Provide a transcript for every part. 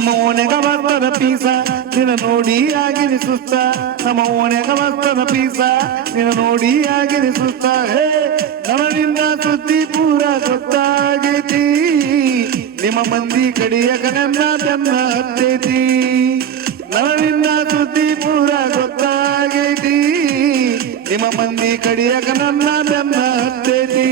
ನಮ್ಮ ಓಣೆಗ ಬರ್ತದ ಪೀಸ ನಿನ್ನ ನೋಡಿ ಆಗಿದೆ ಸುಸ್ತ ನಮ್ಮ ಓಣೆಗ ಬರ್ತದ ಪೀಸ ನಿನ್ನ ನೋಡಿ ಆಗಿದೆ ಸುಸ್ತ ಹೇ ನಮನಿಂದ ಸುದ್ದಿ ಪೂರ ಗೊತ್ತಾಗೈತಿ ನಿಮ್ಮ ಮಂದಿ ಕಡಿಯಕ ನನ್ನ ಬೆನ್ನ ಹತ್ತೈತಿ ನಮನಿಂದ ಸುದ್ದಿ ಪೂರ ಗೊತ್ತಾಗೈತಿ ನಿಮ್ಮ ಮಂದಿ ಕಡಿಯಕ ನನ್ನ ಬೆನ್ನ ಹತ್ತೈತಿ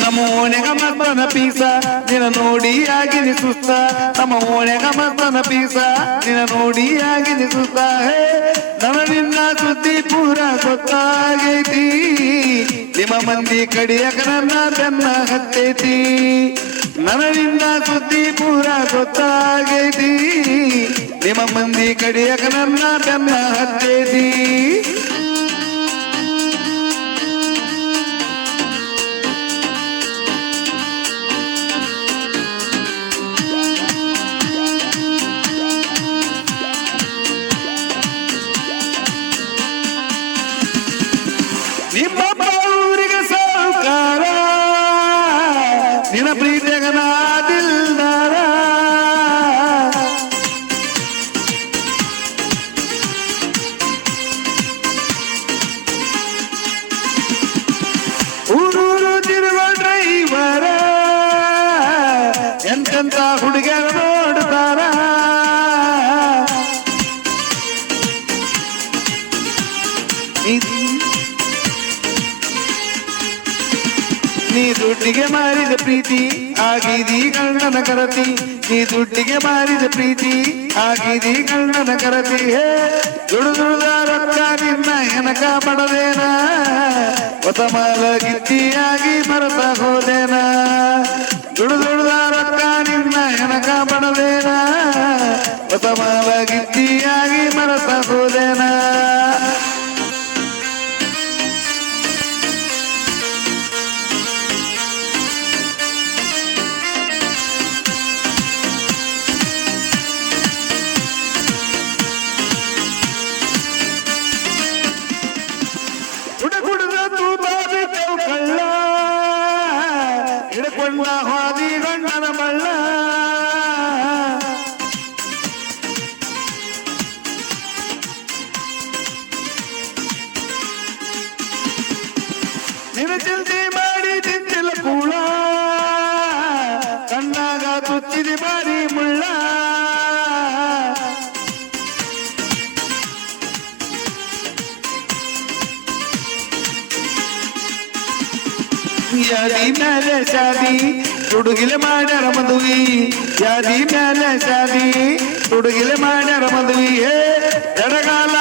ನಮ್ಮ ಓಣೆಗ ಮತ್ತನ ಪೀಸ ನಿನ್ನ ನೋಡಿ ಆಗಿದೆ ಸುಸ್ತ ನಮ್ಮ ಓಣೆಗ ಮತ್ತನ ಪೀಸ ನಿನ್ನ ನೋಡಿ ಆಗಿದೆ ಸುಸ್ತ ಹೇ ನಮನಿಂದ ಸುದ್ದಿ ಪೂರ ಗೊತ್ತಾಗೈತಿ ನಿಮ್ಮ ಮಂದಿ ಕಡಿಯಕ ನನ್ನ ಬೆನ್ನ ಹತ್ತೈತಿ ನಮನಿಂದ ಸುದ್ದಿ ಪೂರ ಗೊತ್ತಾಗೈತಿ ನಿಮ್ಮ ಮಂದಿ ಕಡಿಯಕ ನನ್ನ ಬೆನ್ನ ಹತ್ತೈತಿ ನಿಮ್ಮಪ್ಪ ಊರಿಗೆ ಸಾಹುಕಾರ ನಿನ್ನ ಪ್ರೀತಿಯಾಗ ನಾದಿಲ್ದಾರ ಊರೂರು ತಿರುಗೋ ಡ್ರೈವರ ಎಂತೆಂತ ಹುಡುಗಿಯರು ನೋಡ್ತಾರ ನೀ ದುಡ್ಡಿಗೆ ಮಾರಿದ ಪ್ರೀತಿ ಆಗಿದಿ ಗಂಡನ ಕರತಿ ನೀ ದುಡ್ಡಿಗೆ ಮಾರಿದ ಪ್ರೀತಿ ಆಗಿದಿ ಗಂಡನ ಕರತಿ ಹೇ ದುಡಿದ ರೊಕ್ಕ ನಿನ್ನ ಹೆನಕ ಪಡದೇನ ಹೊಸ ಮಾಲ ಗಿತ್ತಿಯಾಗಿ ಮರತ ಹೋದೇನ ದುಡಿದ ರೊಕ್ಕ ನಿನ್ನ ಹೆನಕ ಪಡದೇನ ಹೊಸ ಮಾಲ ಗಿತ್ತಿಯಾಗಿ ಮರತ ಹೋದೇನ ಹಿಡ್ಕೊಂಡ ಹಾದಿ ಗಂಡನ ಬಳ್ಳ ನಿನ್ನ ಚಿಂತೆ ಮಾಡಿ ತಿಂತಿಲ್ಲ ಕೂಳ ಕಣ್ಣಾಗ ತುಚ್ಚಿದಿ ಬಾರಿ ಮುಳ್ಳ ಯಾದಿ ಮೇಲೆ ಶಾದಿ ಹುಡುಗಿಲೆ ಮಾಡ್ಯಾರ ಮದುವೆ ಯಾದಿ ಮೇಲೆ ಶಾದಿ ಹುಡುಗಿಲೆ ಮಾಡ್ಯಾರ ಮದುವೆ ಎಡಗಾಲ